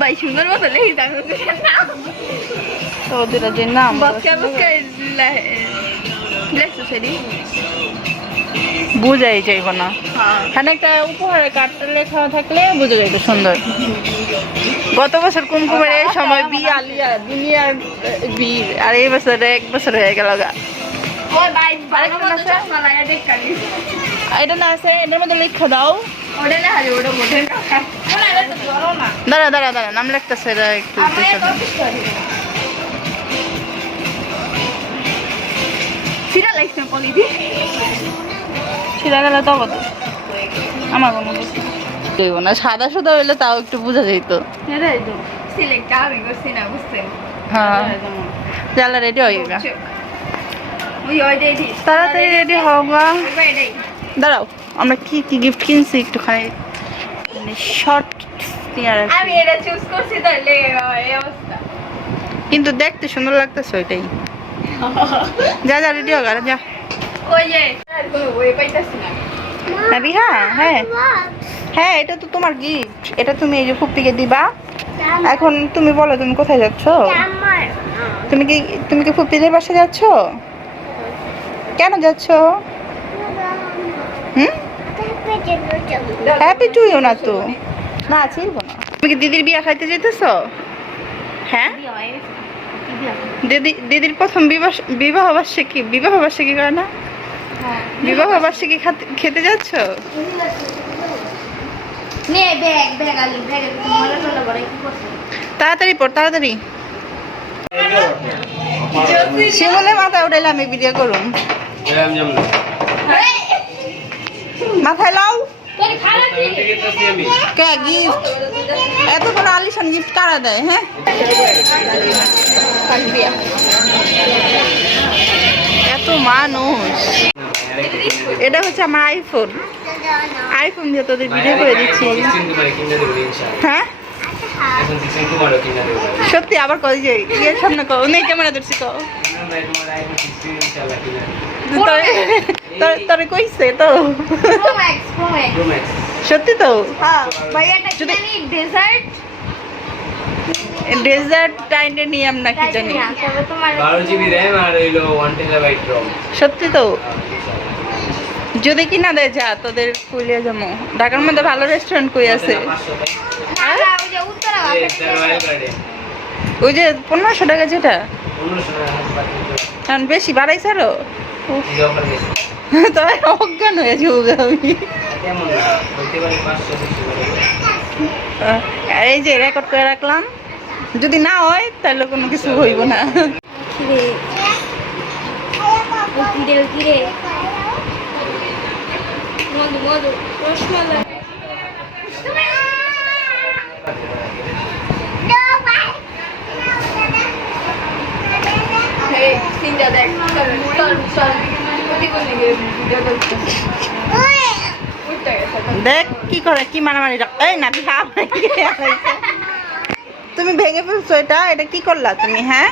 ভাই সুন্দর মতো লেগে থাকো তো ওদের যে নাম বক্কা বক্কা লেখছো সেটি বুঝাই যাইব না। হ্যাঁ এখানে একটা উপহারের কার্ডটা লেখা থাকলে বুঝে যাইতো সুন্দর। গত বছর কুমকুমের এই সময় বিয়ে আলিয়া দুনিয়ার বীর, আর এই বছর 1 বছর হয়ে গেল গা। ওই ভাই আরেকটা ভালো আছে? চশমা লাগাই দেখ কালি এটা না আছে, এটার মধ্যে লেখা দাও। ওটা না হারি ওটা মোটে না এটা তো ধরো না দাঁড়া দাঁড়া দাঁড়া, নাম লিখতেছে এটা একটু আমি দেখে দাও। কপি করি সিরা লাইছে পলিদি ছিঁড়া গেলে তো কত আমার কোনো কিছু দেখবো না, সাদা সুদা হইলে তাও একটু বোঝা যেত। এটাই তো সিলেক্ট আমি করছি না বুঝছেন হ্যাঁ জ্বালা রেডি হয়ে গা, ওই ওইটাই দিস তাড়াতাড়ি রেডি হও গা। ওইটা এটাই দাঁড়াও, আমরা কি কি গিফট কিনছি একটুখানি শর্ট নিয়ে রাখি। আমি এটা চুজ করছি তো লেগে গেল এই অবস্থা কিন্তু দেখতে সুন্দর লাগতেছে ওইটাই। যা যা রেডি হও গা যা। ওই যে কোনো বই পাইতাছি না হ্যাঁ হ্যাঁ হ্যাঁ, এটা তো তোমার গিফট, এটা তুমি এই যে ফুপ্পিকে দিবা। এখন তুমি বলো তুমি কোথায় যাচ্ছ? তুমি কি ফুপ্পিদের বাসায় যাচ্ছ? কেন যাচ্ছ? হুম হ্যাপি টু ইউ না তো, না ছিল না। তুমি কি দিদির বিয়ে খাইতে যেতেছো? হ্যাঁ দিদির প্রথম বিবাহ বার্ষিকী করে না, বিবাহ বার্ষিকী খেতে যাচ্ছ? নে ব্যাগ ব্যাগ আলি ব্যাগ মলা টলা বড় কি করছ তাড়াতাড়ি পড় তাড়াতাড়ি। শিমুলের মাথায় উঠাইলে আমি ভিডিও করুম। মাথায় লাও তোর খালা কি কে গিফট, এত কোনো আলিশান গিফট কারা দেয়? হ্যাঁ এত মানুষ। এটা হচ্ছে আমার আইফোন দিয়ে তোদের ভিডিও করে দিচ্ছি। হ্যাঁ সত্যি আবার কই যে ইয়ের সামনে কও নেই, ক্যামেরা ধরছি কও। তোরে কইছে তো প্রো ম্যাক্স সত্যি তো। হ্যাঁ ভাই এটা কি জানি ডেজার্ট টাইনে নিয়ম নাকি জানি। তবে তোমার 12 জিবি RAM আর হইলো 1 টেরাবাইট ROM। সত্যি তো, যদি কিনা দেয় যা তোদের কইলিয়া যাবো। ঢাকার মধ্যে ভালো রেস্টুরেন্ট কই আছে? না ওই যে উত্তরা রয়্যাল গার্ডেন ওই যে 1500 টাকা যেটা, 1500 টাকা কারণ বেশি বাড়াইছে আরো। এই অফার গেছে। তবে অজ্ঞান হয়ে যাবো আমি। কেমন না বলতে পারি 500 বেশি করে। আর এই যে রেকর্ড করে রাখলাম, যদি না হয় তাহলে কোনো কিছু হইব না। কিরে ও কিরে মধু রসমালাই এই সিনটা দেখ চল দেখ কি করে, কি মারামারি এই না তুমি ভেঙে ফেলছো এটা, এটা কি করলা তুমি? হ্যাঁ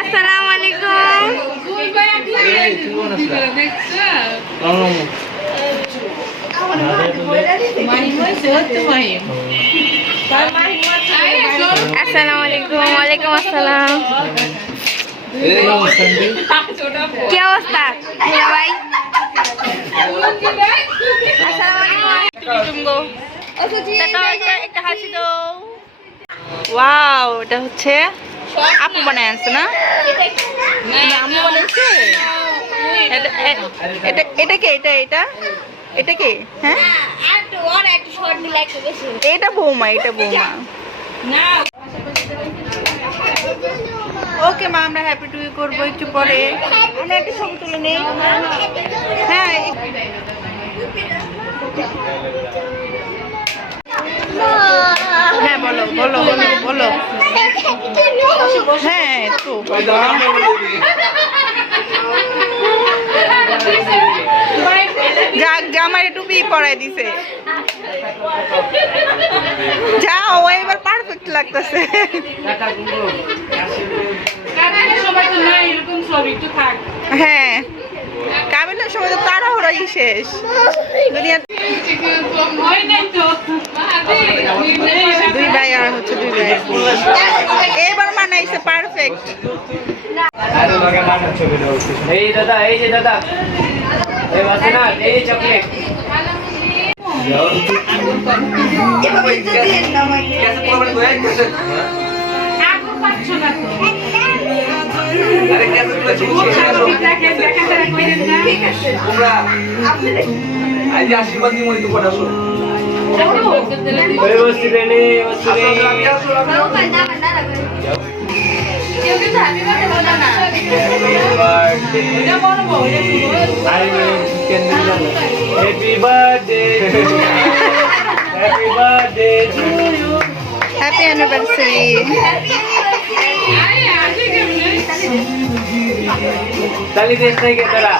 আসসালামু আলাইকুম আসসালামু আলাইকুম ওয়ালাইকুম আসসালাম কি অবস্থা ভাই আসসালামু আলাইকুম একটা হাসি দাও। ওয়াও, এটা হচ্ছে আপু বানায় আনছে না? আম্মু বানাইছে? এটা কে? এটা কে? হ্যাঁ এটা বৌমা, ওকে মা, আমরা হ্যাপি টু ইউ করবো একটু পরে। আমরা একটা ছবি তুলে নেই। হ্যাঁ হ্যাঁ বলো বলো বলো বলো। হ্যাঁ তো যাক, জামাই টুপি পরাই দিছে। যাও, এবার পারফেক্ট লাগতেছে। হ্যাঁ কাবিলের সময় তো তাড়াহুড়াই শেষ দুনিয়া দুই ভাই আর হচ্ছে দুই ভাই এবার মানাইছে পারফেক্ট এই দাদা এই যে দাদা এই বাসে না এই চকলেট আশীর্বাদ নিয়ে তো কটা শোন ওই বসে রে বসে রে Happy birthday Happy birthday to you happy anniversary তালি দেশ থেকে তারা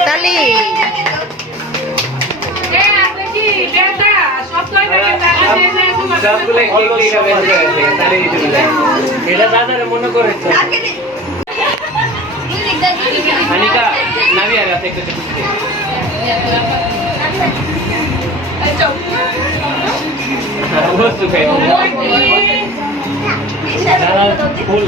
তালি সবগুলো কেক দিয়ে গেছে তালি দিতে এটা দাদারে মনে করেছে আনিকা নাবি আর রাতে একটু বস্তু খাই ফুল